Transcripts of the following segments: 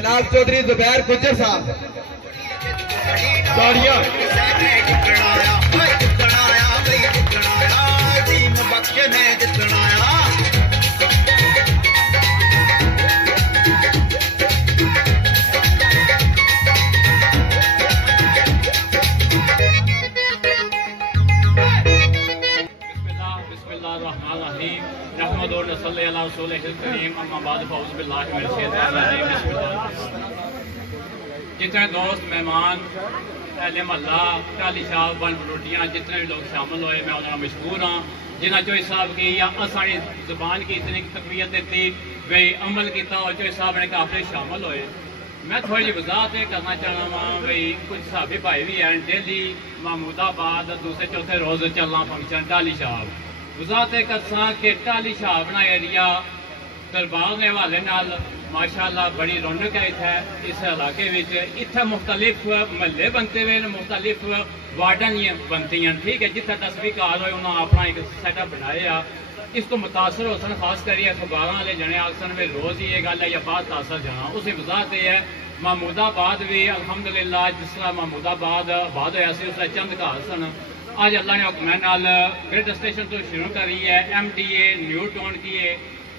जनाब चौधरी जुबैर गुज्जर साहब। जितने दोस्त मेहमान अहले महला टाली साहब बन रोटियाँ जितने भी लोग शामिल हुए मैं उन्होंने मशहूर हाँ जिन्हें चोई साहब की या असानी जुबान की इतनी तकवीत दी वे अमल किया और चोई साहब ने काफी शामिल हुए। मैं थोड़ी जी वजाहत करना चाहना वहाँ भाई कुछ साहबी भाई भी हैं डेली महमूदाबाद दूसरे चौथे रोज चलना फंक्शन टाली साहब वजाहत करसा कि टाली साहब ना एरिया दरबार के हवाले नाल माशाअल्लाह बड़ी रौनक है इस इलाके इत्थे मुख्तलिफ महल्ले बनते हुए मुख्तलिफ वार्डन बनती हैं ठीक है जिथे 10-20 घर होए उन्होंने अपना एक सैटअप बनाया इस तो मुतासर हो सन खास करिए अखबार वाले जने आसन में रोज ही ये गल है या बात तासर जाना उसी वजाहत यह है महमूदाबाद भी अलहमदुलिल्लाह जिस तरह महमूदाबाद आबाद होया सी उसका चंद घर सन अज अल्लाह ने हुक्म नाल ग्रिड स्टेशन तो शुरू करी है MDA न्यू टाउन की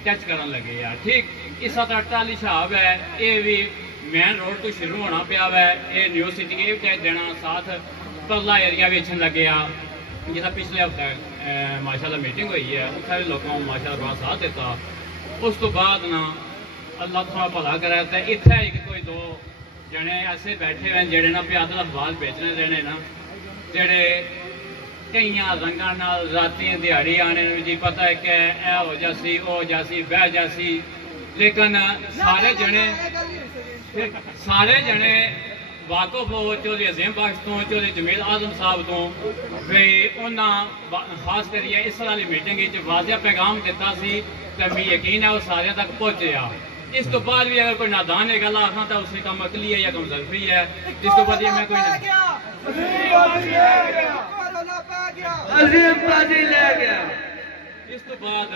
टच करन लगे यार ठीक इस तरह टाली साहब है ये भी मेन रोड तो शुरू होना पाया है ये न्यू सिटी के टच देना साथ परला एरिया बेचन लगे जिस पिछले हफ्ते माशाल्लाह मीटिंग हुई है उत्थे भी लोगों को माशाल्लाह बड़ा साथ देता उस तो बाद ना अल्लाह थोड़ा भला करे तो इत्थे एक कोई दो जने ऐसे बैठे हुए जेडे ना प्यादल अखबार बेचने रहने ना जेडे कई रंगा राती दिहाड़ी आने जी पता है कि ए हो जासी ओ जासी बह जासी लेकिन सारे जने वाकफ हो चौधरी अजीम बख्श तो चौधरी जमील आजम साहब तो वे उन्होंने खास करिए इस वाली मीटिंग वाजिया पैगाम दिता सी तो मैं यकीन है वो सारे तक पहुंचे इस तो बाद भी अगर कोई नादान है गल आखना तो उसकी कम अकली है या कम जल्फी है जिस तो बाद मैं कोई इस तो बाद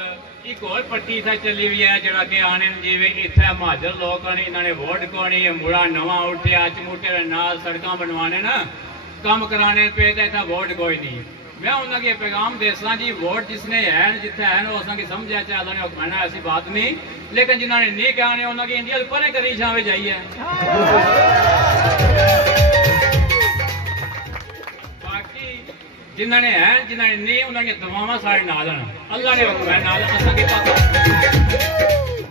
एक और पट्टी इतना चली हुई है जरा कि आने जिम्मे इतने महाजर लोग इन्होंने वोट कोनी मुड़ा नवा उठिया चमूटे नाल सड़क बनवाने ना कम कराने पे तो इतना वोट कोई नहीं मैं उन्होंने पैगाम देसा जी वोट जिसने है जिथे है वो असा समझ आ चाहे अल्लाह ने हुक्म ऐसी बात नहीं लेकिन जिन्होंने नहीं कहने उन्होंने इंडिया परे करी छावे जाइए बाकी जिन्होंने है जिन्होंने नहीं उन्होंने दुआवां सारे नाल अल्लाह ने हुक्म नाल असा के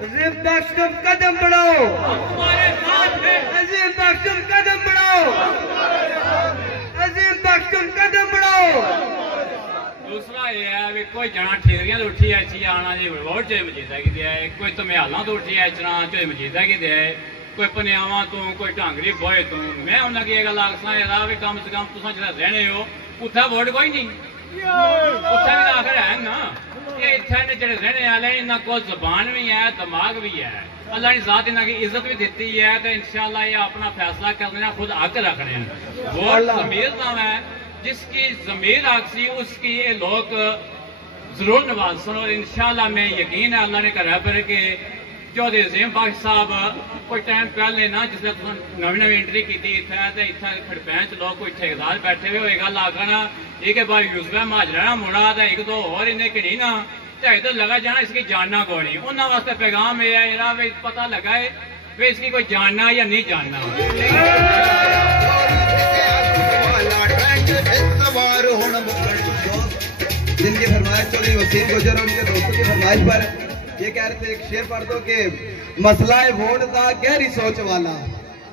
अजीम बख्श तुम कदम बढ़ाओ हमारे साथ है अजीम बख्श तुम कदम बढ़ाओ अजीम बख्श तुम कदम बढ़ाओ। दूसरा ये है भी कोई जना ठेरियां तो उठी अच्छी आना जी वोट चो मजीदा की दिया है कोई तो म्याला तो उठी अचना चो मजीदा की दिया है कोई पनियावा तो कोई ढांगरी बोए तो मैं उन्होंने ये गल आखसा यार भी कम से कम तुम जो रहने हो उत्थे वोट कोई नहीं उत्थे भी आखिर है ना ये इतने जो रहने वाले इन्होंने को जबान भी है दिमाग भी है अल्लाह ने जात इन्हों की इज्जत भी दी है तो इंशाअल्लाह ये अपना फैसला करने खुद हक रखने वोट जमीर नाम है जिसकी जमीर हक सी उसकी ये लोग जरूर नवाजन और इंशाअल्लाह में यकीन है अल्लाह ने करा पर के चौधरी अजीम बख्श साहब कोई टाइम पहले ना जिसने नवी नवी एंट्री की इतने खड़पैंच लोग कोई ठेकेदार बैठे हुए होगा लाखना एक भाई यूसुफ महाजरा मुड़ा तो एक दो और इन्हें किड़ी ना तो इधर लगा जाना इसकी जानना कौन नहीं उन्होंने वास्ते पैगाम ये है यार वे पता लगा है वे इसकी कोई जानना या नहीं जानना जिनकी फरमाइश चौधरी वसीम गुजर उनके दोस्तों की फरमाइश पर ये कह रहे थे एक शेर पढ़ दो कि मसला है वोट का गहरी सोच वाला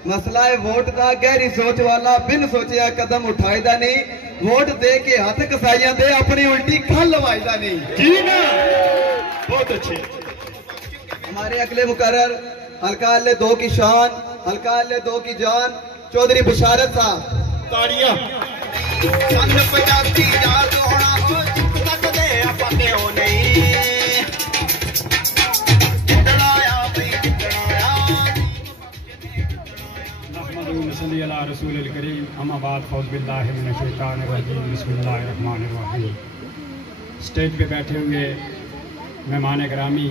मसला है वोट का गहरी सोच वाला बिन सोचा कदम उठाएदा नहीं वोट दे के हाथ कसाइया दे अपनी उल्टी खल लवाएदा नहीं जी ना बहुत अच्छे। हमारे अगले मुकर्रर हल्का अल्ले 2 की शान हल्का अल्ले 2 की जान चौधरी बिशारत साहब ताड़ियां स्टेज पे बैठे हुए मेहमान ग्रामी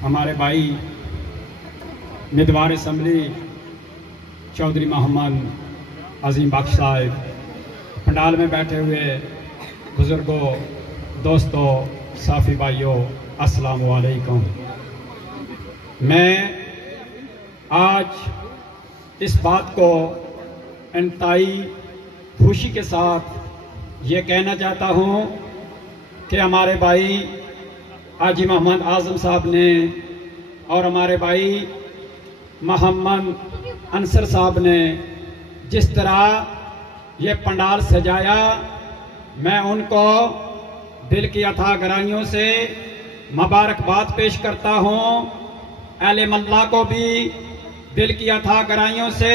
हमारे भाई उम्मीदवार असम्बली चौधरी मोहम्मद अजीम बख्श साहब, पंडाल में बैठे हुए बुजुर्गों, दोस्तों, साफी भाइयों, अस्सलाम वालेकुम। मैं आज इस बात को इंतहाई खुशी के साथ ये कहना चाहता हूँ कि हमारे भाई हाजी मोहम्मद आजम साहब ने और हमारे भाई मोहम्मद अंसर साहब ने जिस तरह ये पंडाल सजाया, मैं उनको दिल की अथाह गहराइयों से मुबारकबाद पेश करता हूँ। अहले मल्ला को भी दिल की अथाह गहराइयों से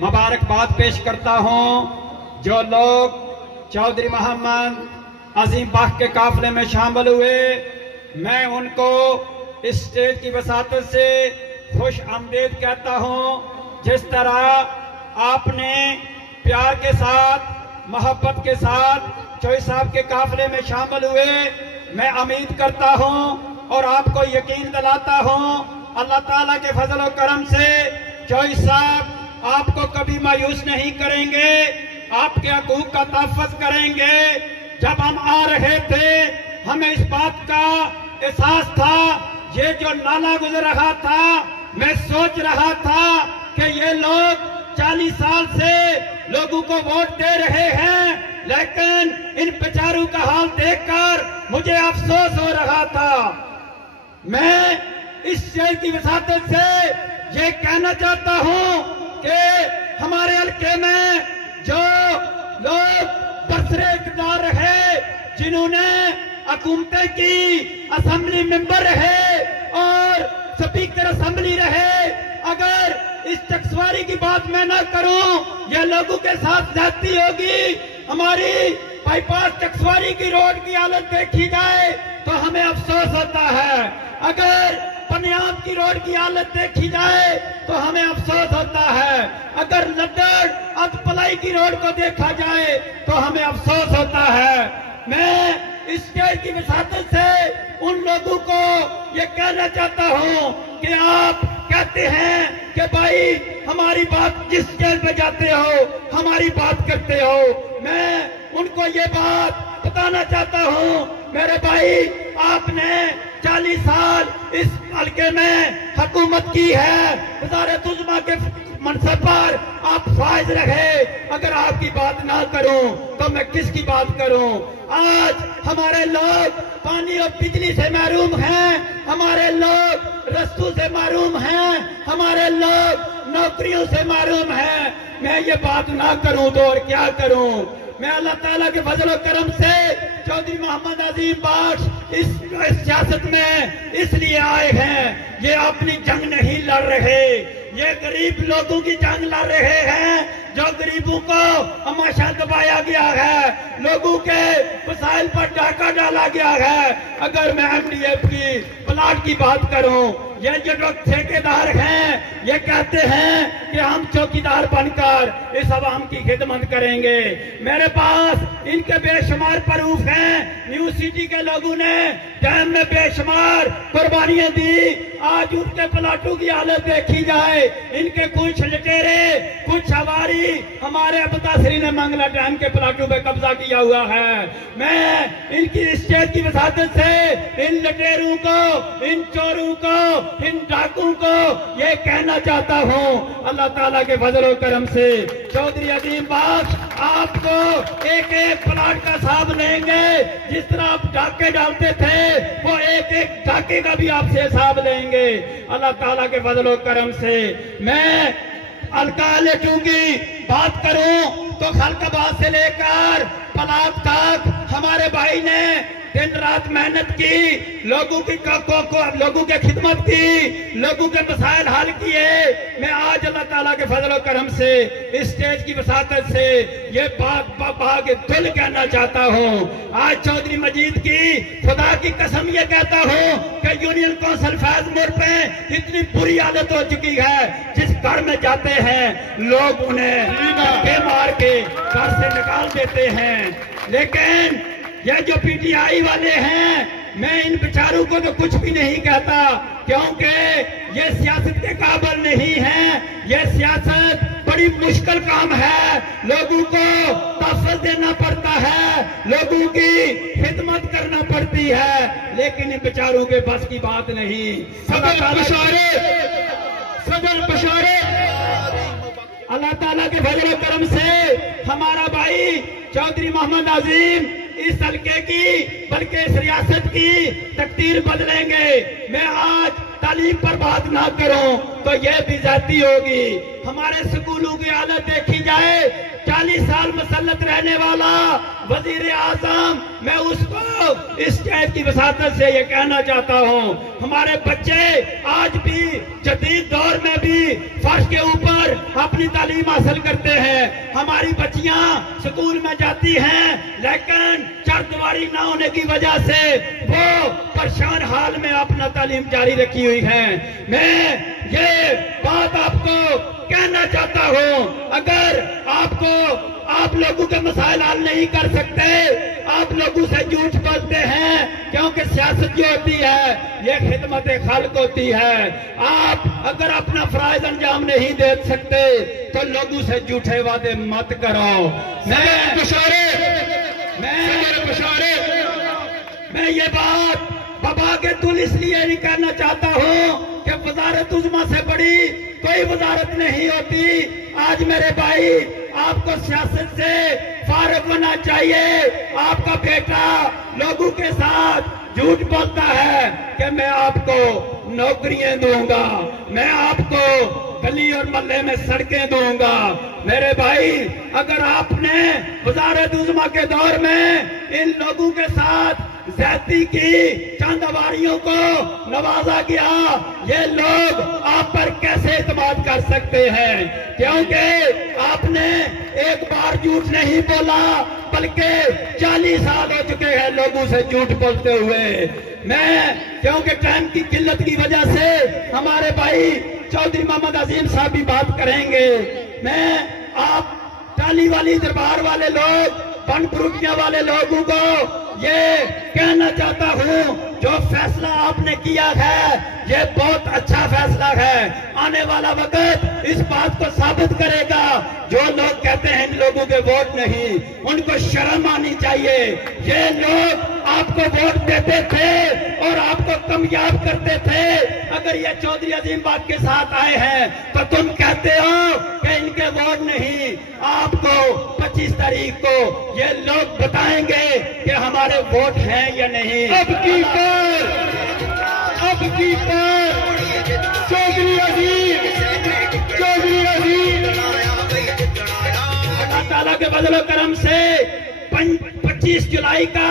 मुबारकबाद पेश करता हूँ। जो लोग चौधरी मोहम्मद अजीम बख्श के काफिले में शामिल हुए, मैं उनको इस स्टेज की वसातत से खुश आमदीद कहता हूँ। जिस तरह आपने प्यार के साथ, मोहब्बत के साथ चौधरी साहब के काफिले में शामिल हुए, मैं उम्मीद करता हूँ और आपको यकीन दिलाता हूँ अल्लाह ताला के फजल और करम से चौधरी साहब आपको कभी मायूस नहीं करेंगे, आपके हकूक का तहफ़्फ़ुज़ करेंगे। जब हम आ रहे थे हमें इस बात का एहसास था, ये जो नाला गुजर रहा था, मैं सोच रहा था कि ये लोग 40 साल से लोगों को वोट दे रहे हैं, लेकिन इन बेचारों का हाल देखकर मुझे अफसोस हो रहा था। मैं इस शहर की वसातत से ये कहना चाहता हूँ कि हमारे हल्के में जो लोग बरसरे इक़्तिदार रहे, जिन्होंने हुकूमतें की, असेंबली मेंबर रहे और स्पीकर असेंबली रहे, अगर इस टक्सवारी की बात मैं ना करूं, यह लोगों के साथ ज्यादती होगी। हमारी बाईपास टक्सवारी की रोड की हालत देखी जाए तो हमें अफसोस होता है, अगर पनियाब की रोड की हालत देखी जाए तो हमें अफसोस होता है, अगर लद्दड़ अदपलाई की रोड को देखा जाए तो हमें अफसोस होता है। मैं इस स्टेज की वसातत से उन लोगों को ये कहना चाहता हूँ कि आप कहते हैं कि भाई हमारी बात जिस स्टेज पे जाते हो हमारी बात करते हो, मैं उनको ये बात बताना चाहता हूँ मेरे भाई, आपने 40 साल इस हल्के में हुकूमत की है, वज़ारत उज़्मा के मनसब पर आप फाइज रहे। अगर आपकी बात ना करूं तो मैं किसकी बात करूं? आज हमारे लोग पानी और बिजली से महरूम हैं, हमारे लोग रस्तों से महरूम हैं, हमारे लोग नौकरियों से महरूम हैं। मैं ये बात ना करूं तो और क्या करूं? मैं अल्लाह ताला के फजल और करम से चौधरी मोहम्मद अजीम बख्श इस सियासत में इसलिए आए हैं, ये अपनी जंग नहीं लड़ रहे, ये गरीब लोगों की जंग लड़ रहे हैं, जो गरीबों को हमेशा दबाया गया है, लोगों के वसाइल पर डाका डाला गया है। अगर मैं MDF की प्लाट की बात करूं, ये जो लोग ठेकेदार हैं ये कहते हैं कि हम चौकीदार बनकर इस आवाम की खिदमत करेंगे। मेरे पास इनके बेशुमार प्रूफ हैं, न्यू सिटी के लोगों ने डैम में बेशुमार कुर्बानियां दी। आज उनके प्लाटों की हालत देखी जाए, इनके कुछ लुटेरे, कुछ सवारी हमारे अबतासरी ने मंगला डैम के प्लाटों पे कब्जा किया हुआ है। मैं इनकी स्टेट की वसादत से इन लुटेरों को, इन चोरों को, इन डाकुओं को ये कहना चाहता हूँ, अल्लाह ताला के फजल और करम से चौधरी अजीम बख्श आपको एक एक प्लाट का हिसाब लेंगे। जिस तरह आप डाके डालते थे वो एक एक डाके का भी आपसे हिसाब लेंगे अल्लाह ताला के फजल और करम से। मैं हल्का लेटू की बात करूं तो खलकाबाद से लेकर पलाद तक हमारे भाई ने दिन रात मेहनत की, लोगों की लोगों की खिदमत की, लोगों के मसाइल हल किए। मैं आज अल्लाह ताला के फजल और करम से इस स्टेज की वसातत से ये बाग दिल कहना चाहता हूँ। आज चौधरी मजीद की खुदा की कसम ये कहता हूँ कि यूनियन काउंसिल फैजपुर पे इतनी बुरी हालत हो चुकी है, जिस घर में जाते हैं लोग उन्हें धक्के मार के घर से निकाल देते हैं। लेकिन ये जो PTI वाले हैं मैं इन बेचारों को तो कुछ भी नहीं कहता, क्योंकि ये सियासत के काबिल नहीं है। ये सियासत बड़ी मुश्किल काम है, लोगों को तहफ़्फ़ुज़ देना पड़ता है, लोगों की खिदमत करना पड़ती है, लेकिन इन बेचारों के बस की बात नहीं। अल्लाह ताला के फजल करम से हमारा भाई चौधरी मोहम्मद अजीम इस हल्के की बल्कि इस रियासत की तकदीर बदलेंगे। मैं आज तालीम पर बात ना करूं तो यह भी जाती होगी। हमारे स्कूलों की हालत देखी जाए, 40 साल मसल्लत रहने वाला वजीर आजम, मैं उसको इस स्टेज की वसातत से ये कहना चाहता हूँ, हमारे बच्चे आज भी जदीद दौर में भी फर्श के ऊपर अपनी तालीम हासिल करते हैं। हमारी बच्चियां स्कूल में जाती हैं, लेकिन चारदीवारी ना होने की वजह से वो परेशान हाल में अपना तालीम जारी रखी हुई है। मैं ये बात आपको कहना चाहता हूँ, अगर आप लोगों के मसाइल हल नहीं कर सकते, आप लोगों से झूठ बोलते हैं, क्योंकि सियासत जो होती है ये खिदमत खल्क होती है। आप अगर अपना फराइज अंजाम नहीं दे सकते तो लोगों से झूठे वादे मत करो। मैं ये बात बाबा के तुल इसलिए नहीं करना चाहता हूँ कि वजारत उज़्मा से बड़ी कोई वजारत नहीं होती। आज मेरे भाई, आपको सियासत से फारिग होना चाहिए। आपका बेटा लोगों के साथ झूठ बोलता है कि मैं आपको नौकरियां दूंगा, मैं आपको गली और मोहल्ले में सड़कें दूंगा। मेरे भाई, अगर आपने वजारत उज़्मा के दौर में इन लोगों के साथ ज्यादती की, चांदवारियों को नवाजा गया, ये लोग आप पर कैसे इत्मीनान कर सकते हैं? क्योंकि आपने एक बार झूठ नहीं बोला, बल्कि 40 साल हो चुके हैं लोगों से झूठ बोलते हुए। क्योंकि टाइम की किल्लत की वजह से हमारे भाई चौधरी मोहम्मद अजीम साहब भी बात करेंगे। आप टाली वाली दरबार वाले लोग, बन फुरुटियां वाले लोगों को ये कहना चाहता हूँ, जो फैसला आपने किया है ये बहुत अच्छा फैसला है। आने वाला वक्त इस बात को साबित करेगा। जो लोग कहते हैं इन लोगों के वोट नहीं, उनको शर्म आनी चाहिए। ये लोग आपको वोट देते थे और आपको कामयाब करते थे। अगर ये चौधरी अजीम बाग के साथ आए हैं तो तुम कहते हो कि इनके वोट नहीं। आपको 25 तारीख को ये लोग बताएंगे कि हमारे वोट हैं या नहीं। अब की चौधरी अजीम अल्लाह ताला के फजल करम से 25 जुलाई का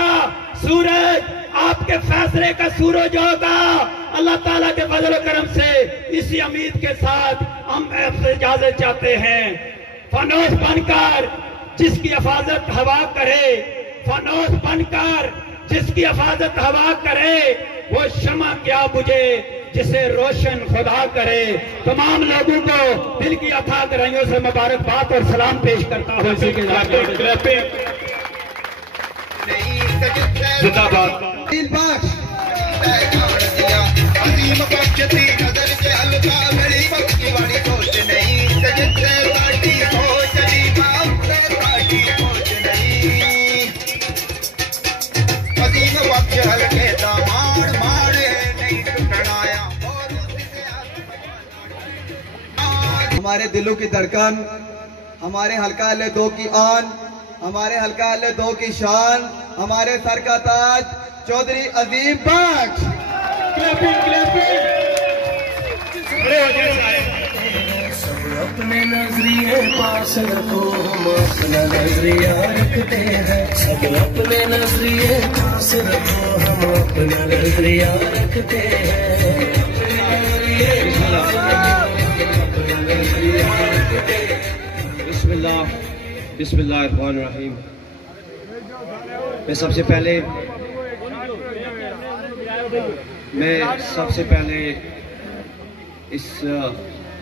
सूरज आपके फैसले का सूरज होगा। अल्लाह ताला के फजल करम से इसी उम्मीद के साथ हम आपसे इजाजत चाहते हैं। फनोस बनकर जिसकी हिफाजत हवा करे, फनोस बनकर जिसकी हिफाजत हवा करे, वो शमा क्या बुझे जिसे रोशन खुदा करे। तमाम लोगों को दिल की अथाह गहराइयों से मुबारकबाद और सलाम पेश करता हूँ। इसी के हमारे दिलों की धड़कन, हमारे हल्का अल्ले दो की आन, हमारे हल्का अल्ले दो की शान, हमारे सर का ताज चौधरी अजीम बख्श। अपने नजरिए पास रखो, हम अपना नजरिया रखते हैं। सब अपने नजरिए पास रखो, हम अपना नजरिया रखते हैं। बिस्मिल्लाहिर्रहमानिर्रहीम। मैं सबसे पहले इस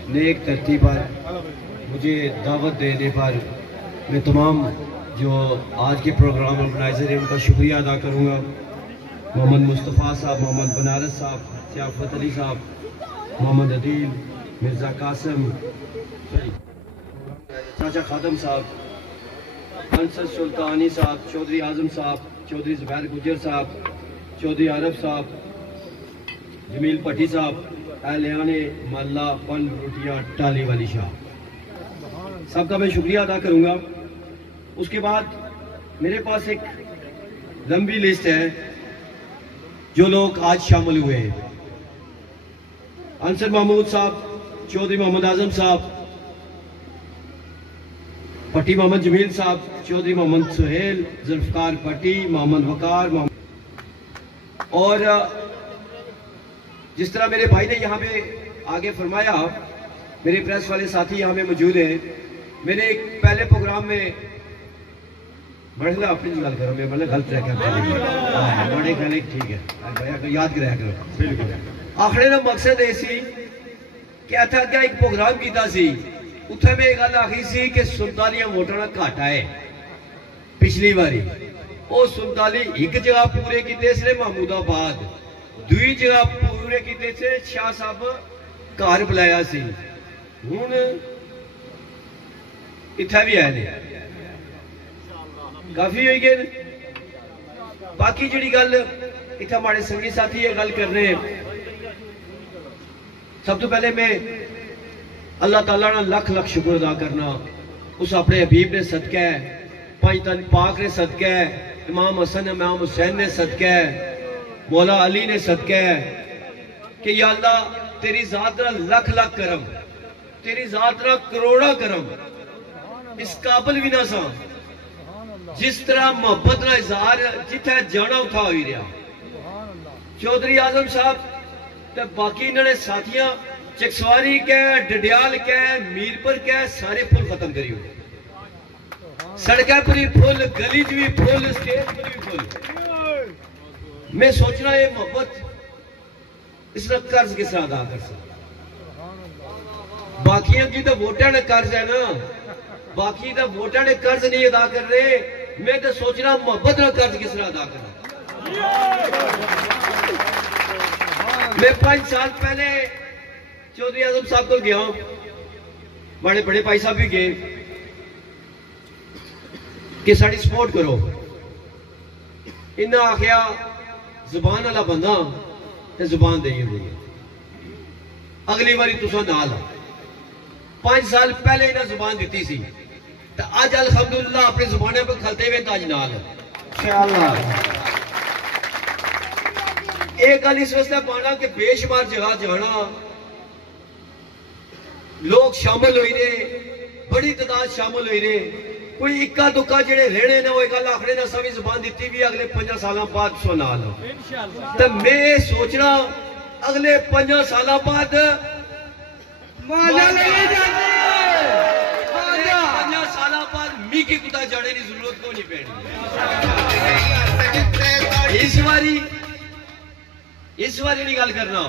नेक धरती पर मुझे दावत देने पर मैं तमाम जो आज के प्रोग्राम ऑर्गेनाइजर हैं उनका शुक्रिया अदा करूँगा। मोहम्मद मुस्तफ़ा साहब, मोहम्मद बनारस साहब, सियाफत अली साहब, मोहम्मद अदील, मिर्ज़ा कासिम, चाचा खादम साहब, अंसर सुल्तानी साहब, चौधरी आजम साहब, चौधरी ज़ुबैर गुजर साहब, चौधरी आरफ साहब, जमील भट्टी साहब, एहलियाने मल्ला बन रोटियाँ टाली वाली शाह, सबका मैं शुक्रिया अदा करूँगा। उसके बाद मेरे पास एक लंबी लिस्ट है जो लोग आज शामिल हुए हैं। अंसर महमूद साहब, चौधरी मोहम्मद आजम साहब, पट्टी मोहम्मद जमील साहब, चौधरी मोहम्मद सुहेल, जुल्फकार पट्टी, मोहम्मद वकार, और जिस तरह मेरे भाई ने यहाँ पे आगे फरमाया, मेरे प्रेस वाले साथी यहाँ में मौजूद हैं। मैंने एक पहले प्रोग्राम में बड़े अपनी गल करो, मैं मतलब गलत रह गया बड़े कहने ठीक है, याद कराया करो। बिल्कुल आखिर का मकसद ये सी कि इतना क्या एक प्रोग्राम किया सी, उत्थे मैं गल आखी सी कि 47 वोटां दा घाटा है पिछली बारी। वो 47 एक जगह पूरे किए से महमूदाबाद, दूई जगह पूरे किए से शाह साहब घर बुलाया सी, हुण इत्थे भी आए ने, काफी हो गए। बाकी जी गल इतना हमारे संगी साथी ये गल कर रहे हैं, सब तो पहले मैं अल्लाह ताला ना लख लख शुक्र अदा करना, उस अपने हबीब ने सदका है, पांच तन पाक ने सदका है, इमाम हसन इमाम हुसैन ने सदका है, मौला अली ने सदका है कि या अल्लाह तेरी जात ना लख लख करम, तेरी जात ना करोड़ा करम, इस काबिल भी ना सा जिस तरह मोहब्बत का इजहार जिथे जाना उठा हो ही रहा। चौधरी आजम साहब ते बाकी इन्होंने साथियां चकसवारी कह, डडियाल कह, मीरपुर कह, सारे फुल खत्म करी हुए, सड़कें पर भी फुल, गली च भी फुल, स्टेज पर भी फुल। मैं सोचना ये मोहब्बत इसका कर्ज किस तरह अदा कर सकता। बाकियों की तो वोटा ने कर्ज है ना, बाकी तो वोटा ने कर्ज नहीं अदा कर रहे, मैं तो सोचना मोहब्बत का कर्ज किस तरह अदा करना। मैं 5 साल पहले चौधरी आजम साहब को गया, बड़े बड़े भाई साहब भी गए कि साड़ी सपोर्ट करो, इन्हें आखिया जुबान वाला बंदा ते जुबान देई हुई है, अगली बारी तुसा नाल। 5 साल पहले इन्हें जुबान दी सी, तो अज अल्हम्दुलिल्लाह अपनी जुबाने पर खलते हुए ताज नाल एक गल इस वास्ते पाना कि बेशुमार जगह जाना, लोग शामिल हुई ने, बड़ी तादाद शामिल हुई ने, कोई इक्का दुक्का जेड़े रहने ने वो गल आखने ने असां भी जुबान दी भी अगले 5 साल बाद सुना लो। तो मैं सोचना अगले 5 साल बाद 5 साल बाद मिकी कुदा जाने की जरूरत को नहीं पैनी। इस बारी नहीं गल करना,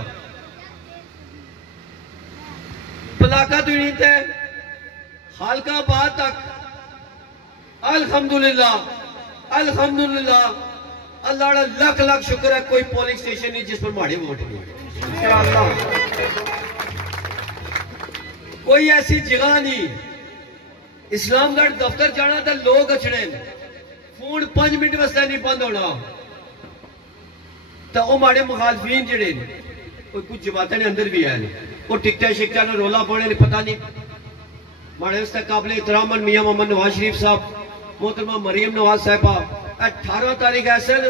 पलाका दुनीत है हल्का बाद तक अल्हम्दुलिल्लाह अल्हम्दुलिल्लाह अल्लाह का लख लख शुक्र है, कोई पोलिंग स्टेशन नहीं जिस पर माड़े वोट नहीं, कोई ऐसी जगह नहीं। इस्लामगढ़ दफ्तर जाना तो लोग अचने, फोन 5 मिनट वास्ते नहीं बंद होना, तो वो माड़े मुखालफीन जेड़े कुछ जमातें ने अंदर भी है, वो टिकटा शिकटा ने रोला पाने ने पता नहीं, माड़े वास्ते काबिल एहतराम मियां मोहम्मद नवाज शरीफ साहब, मोहतरमा मरियम नवाज साहिबा 18 तारीख ऐसन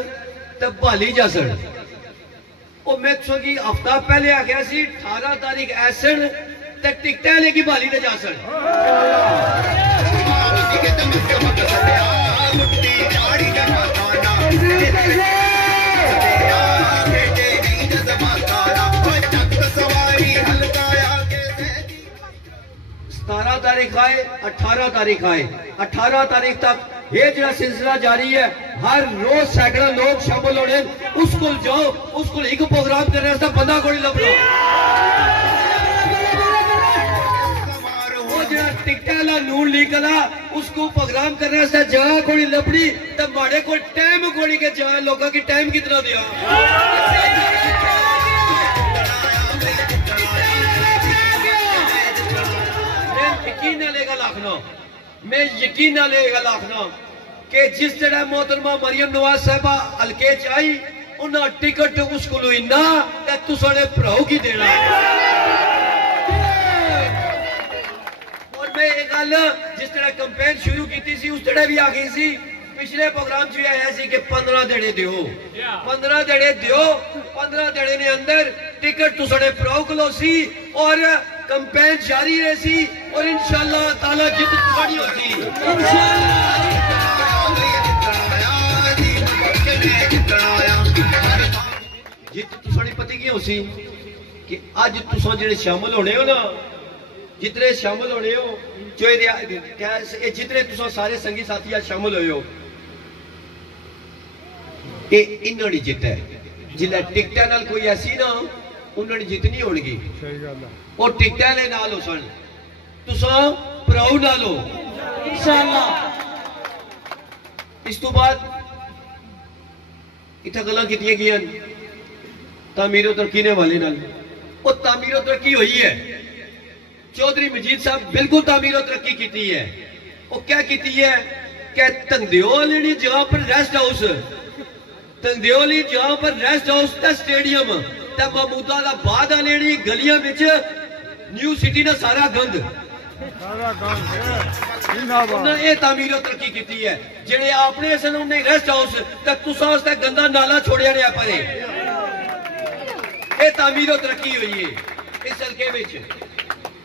तो भाली जासन, वो मैं की हफ्ता पहले आख्या सी 18 तारीख ऐसन तो टिकटा लेके भाली तो जासन। तारीख आए 18 तारीख आए 18 तारीख तक ये जो सिलसिला जारी है, हर रोज सैकड़ों लोग शामिल होने, उसको जाओ, उसको एक प्रोग्राम करने से बंदा कोई लभना, वो जो टिकट वाला नून लीग वाला उसको प्रोग्राम करने से जगह कोई लपड़ी तो माड़े को टाइम कोई के जगह लोगों की टाइम कितना दिया मैं यकीन ना लेगा लाखना कि जिस तरह मोहतरमा मरियम नवाज साहबा हल्के च आई उन्हें टिकट उसको इन्ना तुसाने भराओ की देना और मैं एक गल जिस तरह कैंपेन शुरू की सी उस तरह भी आ गई सी पिछले प्रोग्राम च आया सी कि 15 दिने दियो 15 दिने दियो 15 दिने ने अंदर टिकट तुसाने भराओ कलो सी और कैंपेन जारी रहे सी और इंशाअल्लाह ताला जित तुम्हारी होती जित तुसानी पति की होसी कि आज तुसा जेडे शामिल होने हो ना जितने शामिल होने हो जो जितने तुसा सारे संगी साथी आज शामिल होए हो ये इन्होंने जित है जिला टिकटा नाल कोई ऐसी ना उन्होंने जितनी होगी और टिकटा ले नाल हो सन तुसा भराओ नाल हो इंशाअल्लाह इस तो बाद इतना गल्लां कीतियां गईयां तामीरो तरक्की ने वाले नाल और तामीरो तरक्की हुई है चौधरी मजीद साहब बिल्कुल तामीरो तरक्की की है वो क्या की है कि तंगदेओली जगह पर रेस्ट हाउस तंगदेओली जगह पर रेस्ट हाउस का स्टेडियम महमूदा का बाद वाली गलियां विच न्यू सिटी ने सारा गंद ये तामीरो तरक्की की है जेडे अपने सन उन्हें रेस्ट हाउस तक तुसा उसका गंदा नाला छोड़िया रहा परे ये तामीरो तरक्की हुई है इस हल्के में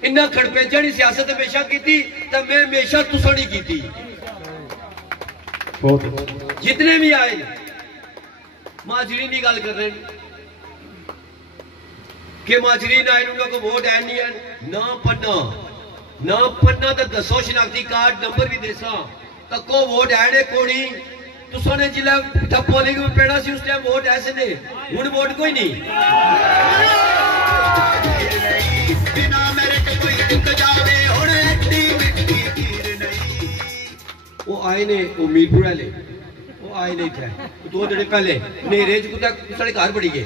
इन्ना खड़पेजा की सियासत हमेशा की तो मैं हमेशा तुसा नहीं की जितने भी आए माजरीन की गल कर रहे हैं कि माजरीन आए उन्होंने को वोट है नहीं है ना पन्ना तो दसो शनाख्ती कार्ड नंबर भी देसा तको वोट है ने कोनी तुसा ने जिला पोलिंग में पेड़ा सी उस टाइम वोट ऐसे ने हुण वोट कोई नहीं वो आए ने वो मीरपुर वाले वो आए नहीं थे दो दिन पहले नेरे च कुछ साढ़े घर बड़ी गए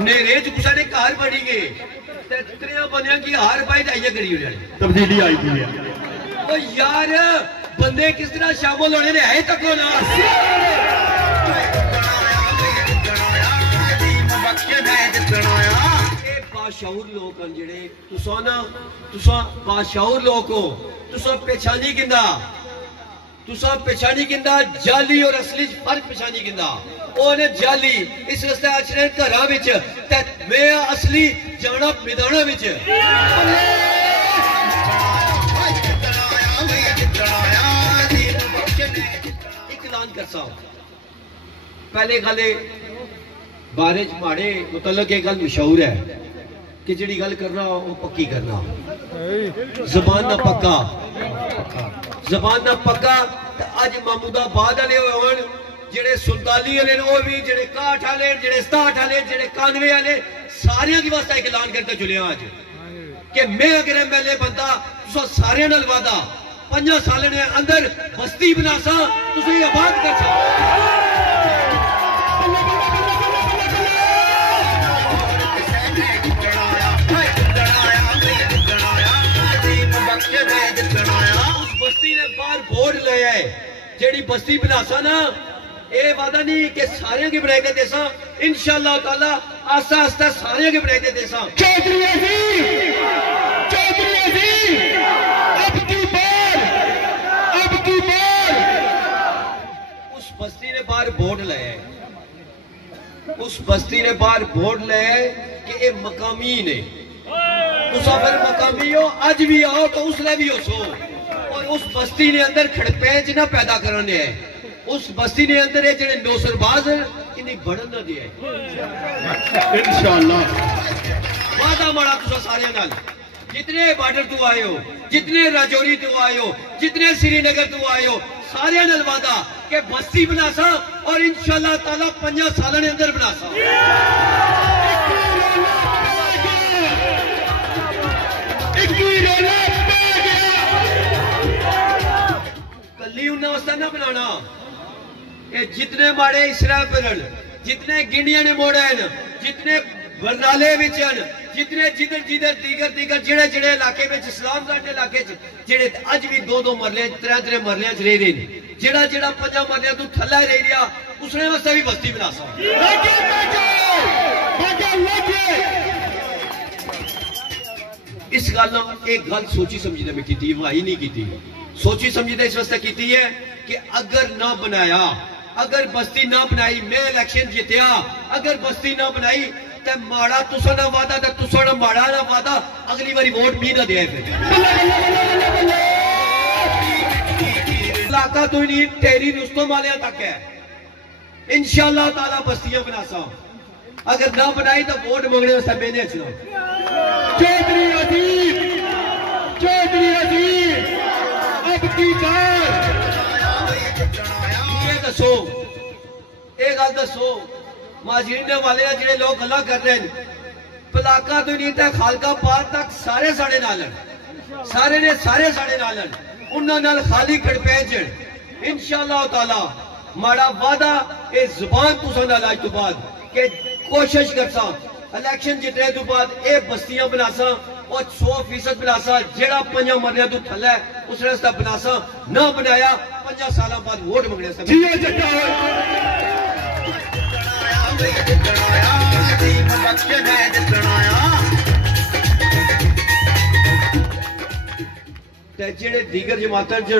नेरे च कुछ साढ़े घर बड़ी गए इतने बंदियां की हार पाई आइए करी हो जाए तब्दीली आई थी ओ यार बंदे किस तरह शामिल होने ने है तको ना बाशऊर लोग हैं जेडे तुसा ना तुसा बाशऊर लोग हो तुसा पहचानी किंदा जाली और असली फर्क पहचानी किंदा ओने जाली इस रस्ते अचने घरां विच ते मैं असली जाना मैदाना विच एक ऐलान करसा पहले गले बारे च माड़े मुतल्लक एक गल मशहूर है कि जिहड़ी गल करना वो पक्की करना जबान ना पक्का जबान ना पक्का अज महमूदाबाद वाले होन जेडे सुल्तानी वाले वो भी जेडे 61 वाले जेडे 67 वाले जेडे 91 वाले सारे की वास्ते एक ऐलान करते चले आज कि मैं अगर एमएलए बनता तुसा सारे नाल वादा 5 साल ने अंदर बस्ती बनासा तुसी आबाद कर सा बस्ती ने बाहर बोर्ड लाया है जेडी बस्ती बनासा ना ये वादा नहीं कि सारे की बनाई दे सा इंशाअल्लाह ताला आस्ता आस्ता सारे की बनाई दे सा उस बस्ती ने बाहर बोर्ड लाया है उस बस्ती ने बाहर बोर्ड लाया है कि ये मकामी ने तुसा फिर मकामी हो अज भी आओ तो उसने भी हो सो और उस बस्ती ने अंदर खड़पेंच ना पैदा करने है उस बस्ती ने अंदर जेडे नौसरबाज इन्हें बढ़न ना दिया इंशाअल्लाह वादा माड़ा तुसा सारे नाल जितने बॉर्डर तू आए हो जितने राजौरी तू आए हो जितने श्रीनगर तू आए हो सारे नाल वादा के बस्ती बनासा और इंशाअल्लाह ताला 5 साल ने अंदर बनासा इन्ना वास्ते ना बनाना। ये जितने माड़े इसराइल पर जितने गिंडिया ने मोड़े हैं, जितने बरनाले विच हैं, जितने जिधर जिधर दीगर दीगर जेड़े जेड़े इलाके में इस्लामगढ़ इलाके जेड़े अज भी 2-2 मरले 3-3 मरलियां च रह रहे हैं, जेड़ा जेड़ा 5 मरलियां तू थल्ला रह रहा उसने वास्ते भी बस्ती बना सा। इस गल एक गल सोची समझी मैं की, वाही नहीं की, सोची समझी इस वास्ते की है कि अगर ना बनाया, अगर बस्ती ना बनाई, मैं इलेक्शन जितया, अगर बस्ती ना बनाई ते माड़ा तुसा ना वादा ते तुसा ना माड़ा ना वादा, अगली बारी वोट भी ना दिया। फिर इलाका तो नहीं तेरी रुस्तम वालिया तक है, इंशाअल्लाह ताला बस्तियां बनासा। अगर ना बनाई तो वोट मंगने वास्ते मैंने चुना। चौधरी अजीज अब की बार ये दसो, ये गल दसो माजीने वाले जेडे लोग गल्लां कर रहे हैं, पलाका तो नहीं था खालका पार तक सारे साढ़े नाल, सारे ने सारे साढ़े नाल, उन्हां नाल खाली खड़पैंच इंशाअल्लाह ताला माड़ा वादा ये जुबान तुसां नाल अज तो बाद के कोशिश करसा इलेक्शन जितने तो बाद ये बस्तियां बनासा और 100% बनासा, जेड़ा 5 मरने तो थल्ला है उस रास्ता बनासा, ना बनाया 5 साल बाद वोट मंगने से जेड़े दीगर जमातां च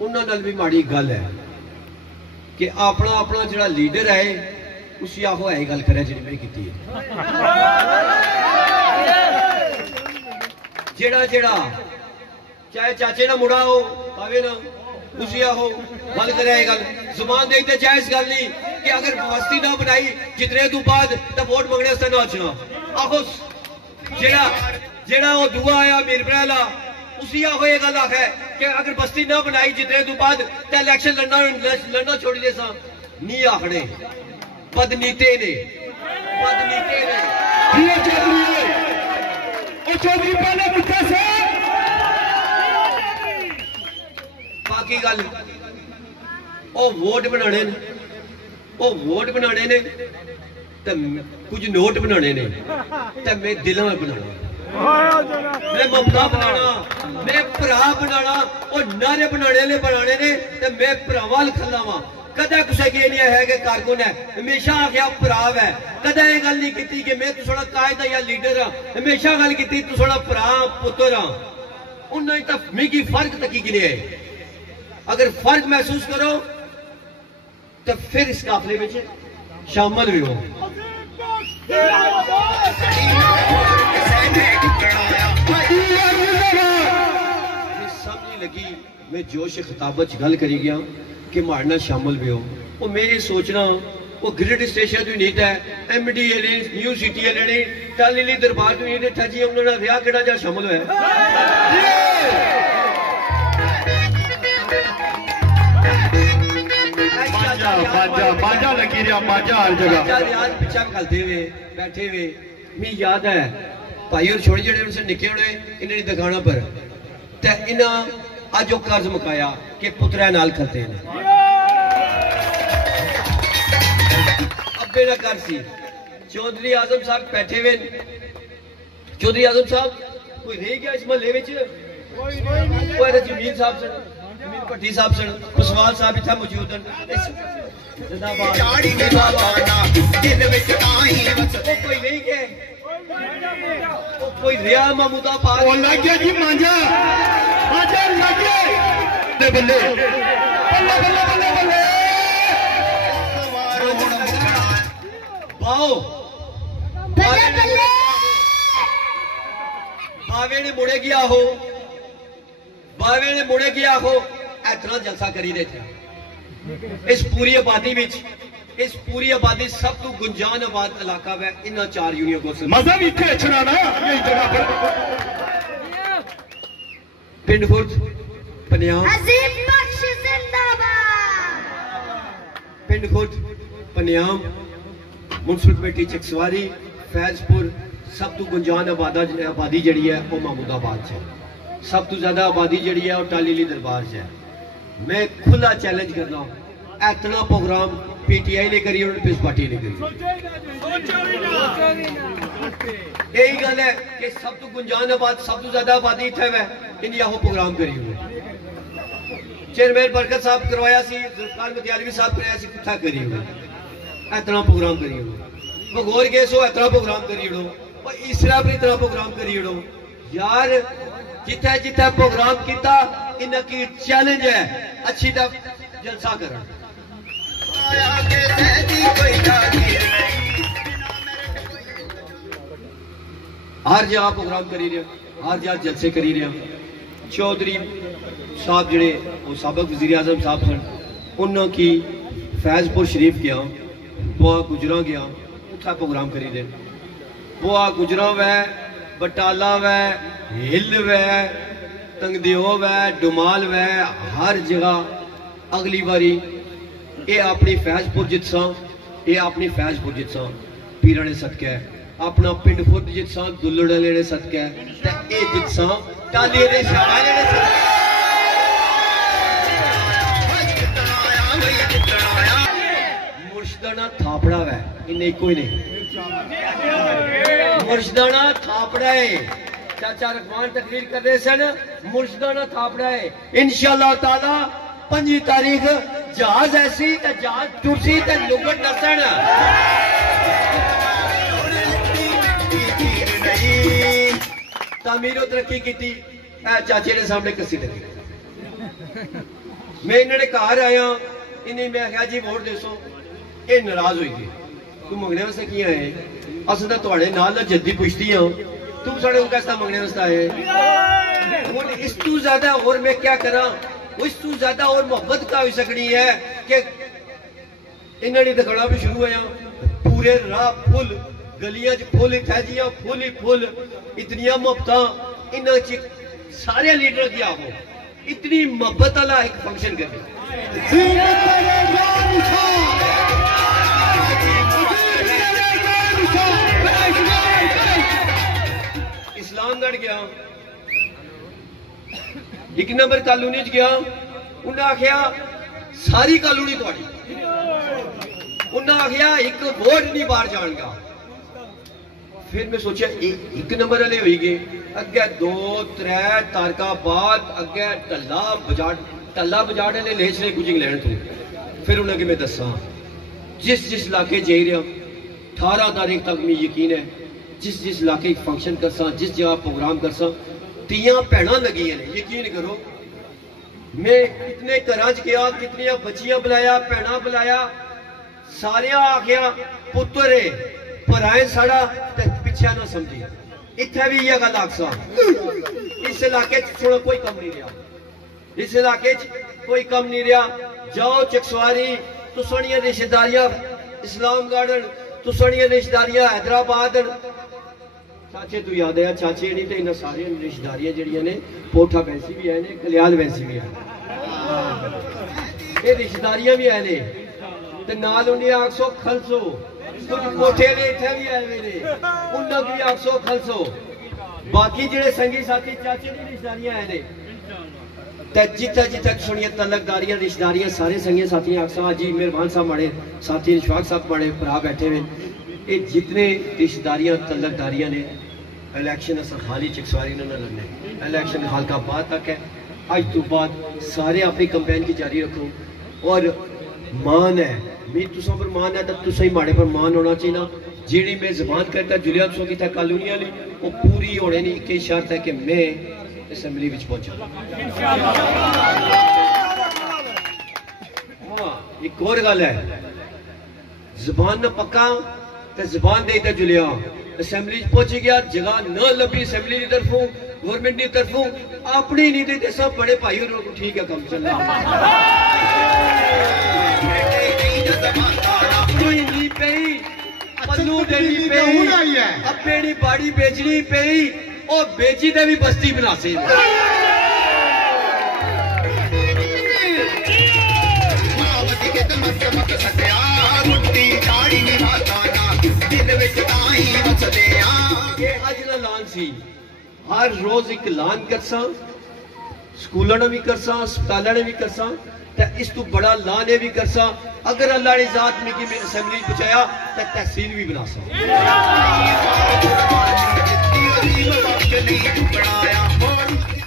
उन्हां नाल भी माड़ी गल है कि अपना अपना जेड़ा लीडर है उसी आखो है गल करे जिहड़ी मैं कीती है। जेड़ा जेड़ा चाहे चाचे ना मुड़ा हो भावे ना उसी आहो गल करे गल, जुबान दे ते जायज गल नहीं कि अगर बस्ती ना बनाई जितने तू बाद तो वोट मंगने से ना आचना। आखो जेड़ा जेड़ा वो दुआ आया मीर बरेला उसी आखो ये गल आखे कि अगर बस्ती ना बनाई जितने तू बाद तो इलेक्शन लड़ना छोड़ दे सा। नहीं आखने बदनीते ने, बदनीते ने। चौधरी पहले मुद्दे से बाकी गल ओ वोट बनाने ने, ओ वोट बनाने ने ते कुछ नोट बनाने ने ते मैं दिलों में बनाना, मैं ममता बनाना, मैं भरा बनाना, और नारे बनाने ने ते मैं भरावाल खलावा। कदा कुछ ये नहीं है कि कारकुन है, हमेशा आख्या भराव है। कदा ये गल नहीं की कि मैं तुसाड़ा कायदा या लीडर हाँ, हमेशा गल की तुसाड़ा भरा पुत्र हाँ। उन्हें तो मिगी फर्क तकी गिने है। अगर फर्क महसूस करो तो फिर इस काफले में शामिल भी हो। समझ लगी मैं जोश खिताबत गल करी गया कि मारना शामिल भी हो। वो मेरी सोचना वो ग्रिड स्टेशन भी नहीं था, MD न्यू सिटी वाले टाली दरबार तो नहीं था जी, उन्होंने रिया केड़ा जा शामिल है। बाजा लगी रहा, बाजा हर जगह पीछा खलते हुए बैठे हुए मैं याद है भाई और छोटे जेड़े उनसे निके होने इन्हें दिखाना पर ते इन्हें अज वो कर्ज मुकाया कि पुत्रा नाल खलते हैं। अब्बे का घर सी चौधरी आजम साहब बैठे हुए। चौधरी आजम साहब कोई रह गया इस महल्ले में? जमीन साहब सन, जमीन भट्टी साहब सन, पसवाल साहब इतना मौजूद हैं। कोई नहीं गए, कोई रिया महमूदाबाद लग गया जी मांझा, मांझा लग गया बल्ले बल्ले बल्ले बल्ले बल्ले बाओ बावे ने मुड़े गया हो, बावे ने मुड़े गया हो। इतना जलसा करी दे इस पूरी आबादी में, इस पूरी आबादी सब तो गुंजान आबाद इलाका है इन 4 यूनियन को मजा भी इतने अच्छा ना यही जगह पर। पिंड खुर्द पनियाम, पिंड खुर्द पनियाम, मुंसिपल कमेटी चकसवारी, फैजपुर सब तो गुंजान आबादी जड़ी है वो महमूदाबाद है। सब तो ज्यादा आबादी जड़ी है और टालीली दरबार है। मैं खुला चैलेंज करना इतना प्रोग्राम पीटीआई ने करी और पीस पार्टी ने करी। यही गल है कि सब तो गुंजान आबाद सब तो ज्यादा आबादी इतने है इंडिया वो प्रोग्राम करी हुए चेयरमैन बरकत साहब करवाया सी, जुल्फकार मतियालवी साहब कराया सी, कुत्था करी हुए इतना प्रोग्राम करी हुए भगोर गए सो इतना प्रोग्राम करी उड़ो और इसरा भी इतना प्रोग्राम करी उड़ो यार। जिथे जिथे प्रोग्राम किया इनकी चैलेंज है अच्छी तरह जलसा करना। हर जगह प्रोग्राम करी रहे, हर जगह जलसे करी रहे। चौधरी साहब जड़े वो साबिक वज़ीर आज़म साहब सन उन्होंने फैजपुर शरीफ गया, बुआ गुजरा गया, उत्था प्रोग्राम करी रहे। बुआ गुजरा वै, बटाला वै, हिल वै, तंगदेओ वै, डुमाल वै, हर जगह अगली बारी ये अपनी फैजपुर जितसा, ये अपनी फैजपुर जितसा पीरा ने सदका है, अपना पिंड खुद जितसा दुल्लड़ वाले ने सदका है, ये जितसा टाली ने शाबाश ने सदका। मुर्शदाना थापड़ा है, इन्हें कोई नहीं। मुर्शदाना थापड़ा है, चाचा रखमान तकरीर कर रहे सन, मुर्शदाना थापड़ा है। इंशाअल्लाह ताला 5 तारीख जहाज ऐसी ते जहाज टुरसी ते लुगट नसन। तामीरो तरक्की की चाचे ने सामने कसी लगी। मैं इन्होंने घर आया, इन्हें मैं आख्या जी वोट देसो, ये नाराज हुई गई। तू मंगने वास्ते की आए? अस तो तुहाडे नाल जद्दी पुछती हाँ, तू साढ़े को कैसा मंगने वास्ते आए? इस तू ज्यादा और मैं क्या करा? इस तू ज्यादा और मोहब्बत का हो सकनी है कि इन्होंने दिखाना भी शुरू होया, पूरे राह फुल गलियां च फुल थैजियां फुल ही फुल, इतनिया मोहब्बतां इन्हां च सारे लीडर की आवो, इतनी मोहब्बत वाला एक फंक्शन करके इस्लामगढ़ गया, 1 नंबर कॉलोनी च गया, उन्हें आखिया सारी कॉलोनी थोड़ी, उन्हें आखिया एक वोट नहीं बाहर जाएगा। फिर मैं सोचा 1 नंबर वाले हो गए, अगे 2 3 तारकाबाद, अगे टल्ला बजाड़ वाले लेस ने कुछ इंग्लैंड तो। फिर उन्हें मैं दसा जिस इलाके जा रहा 18 तारीख तक मैं यकीन है जिस इलाके फंक्शन करसा, जिस जगह प्रोग्राम करसा, 3 भैन लगी ने, यकीन करो। मैं कितने घर च गया, कितनी बच्चियां बुलाया, भैन बुलाया, सारे आखिया पुत्र है भराए साड़ा पिछा ना समझी। इतने भी यह गल आखसा इस इलाके थोड़ा कोई कम नहीं रहा, इस इलाके कोई कम नहीं रहा। जाओ चकसवारी, तुसानिया रिश्तेदारियां इस्लाम गार्डन, तुसानिया रिश्तेदारियां हैदराबाद। चाचे तू याद है, चाचे नहीं तो इन्हें सारी रिश्तेदारियां जड़ियां ने पोठा वैसी भी है ने, कलियाल वैसी भी है, ये रिश्तेदारियां भी है ने, ते नाल उन्हें आखसो खलसो, कुछ कोठे ने इत्थे भी आए हुए ने, उन्हें भी आखसो खलसो। बाकी जेड़े संगी साथी चाचे दी रिश्तेदारियां है ने, ते जिथे जिथे सुनिए तलकदारियां रिश्तेदारियां सारे संगी साथी आखसा जी मेहरबान साहब माड़े साथी इशफाक साहब माड़े भरा बैठे हुए, ये जितने रिश्तेदारियां तलकदारियां ने, इलेक्शन अस खाली चकसवारी ना लड़ने, इलेक्शन हल्का बाद तक है। आज तो बाद सारे अपनी कंपेन की जारी रखो और मान है मेरी तुसा पर मान है तो तुसा ही माड़े पर मान होना चाहिए ना। जेड़ी मैं जबान करता जुलिया सो की कॉलोनी वाली वो पूरी होने नहीं, एक शर्त है कि मैं असेंबली विच पहुंचा। हाँ एक और गल है, जबान न पक्का तो जबान देता जुलिया, असेंबली पहुंच गया, जगह न लभी असेंबली की तरफों गवर्नमेंट की तरफों, अपनी नहीं देते सब बड़े भाई और ठीक है कम चल रहा। कोई नहीं पई पल्लू देनी पई, अपनी बाड़ी बेचनी पई और बेची दे भी बस्ती बना से। हर रोज एक ऐलान करसा स्कूलों ने भी करसा, अस्पतालों ने भी करसा, इस तू बड़ा ला ने भी करसा। अगर अल्लाह ने जात में की असेंबली पहुंचाया तो तहसील भी बना सा।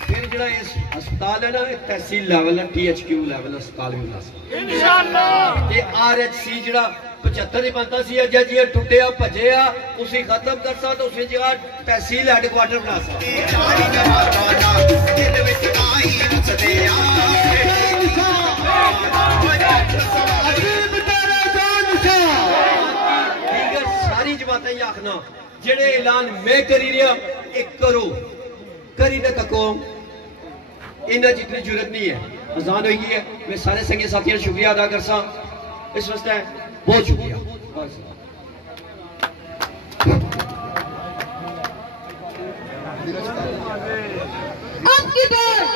फिर जो इस अस्पताल है ना, तहसील लेवल है, THQ लेवल अस्पताल भी बना सा इंशाअल्लाह। RHC जो 75 बनता सी, अज जी टुटिया भजया उसी खत्म करसा तो उसी जगह तहसील हैडक्वार्टर बना सा। सारी जमातें ये आखना जेड़े ऐलान मैं करी रहा एक करो करी न तको, इन्हें जितनी जरूरत नहीं है। अजान हुई है, मैं सारे संगी साथियों का शुक्रिया अदा कर सा इस वास्ते, बहुत शुक्रिया। आपकी बात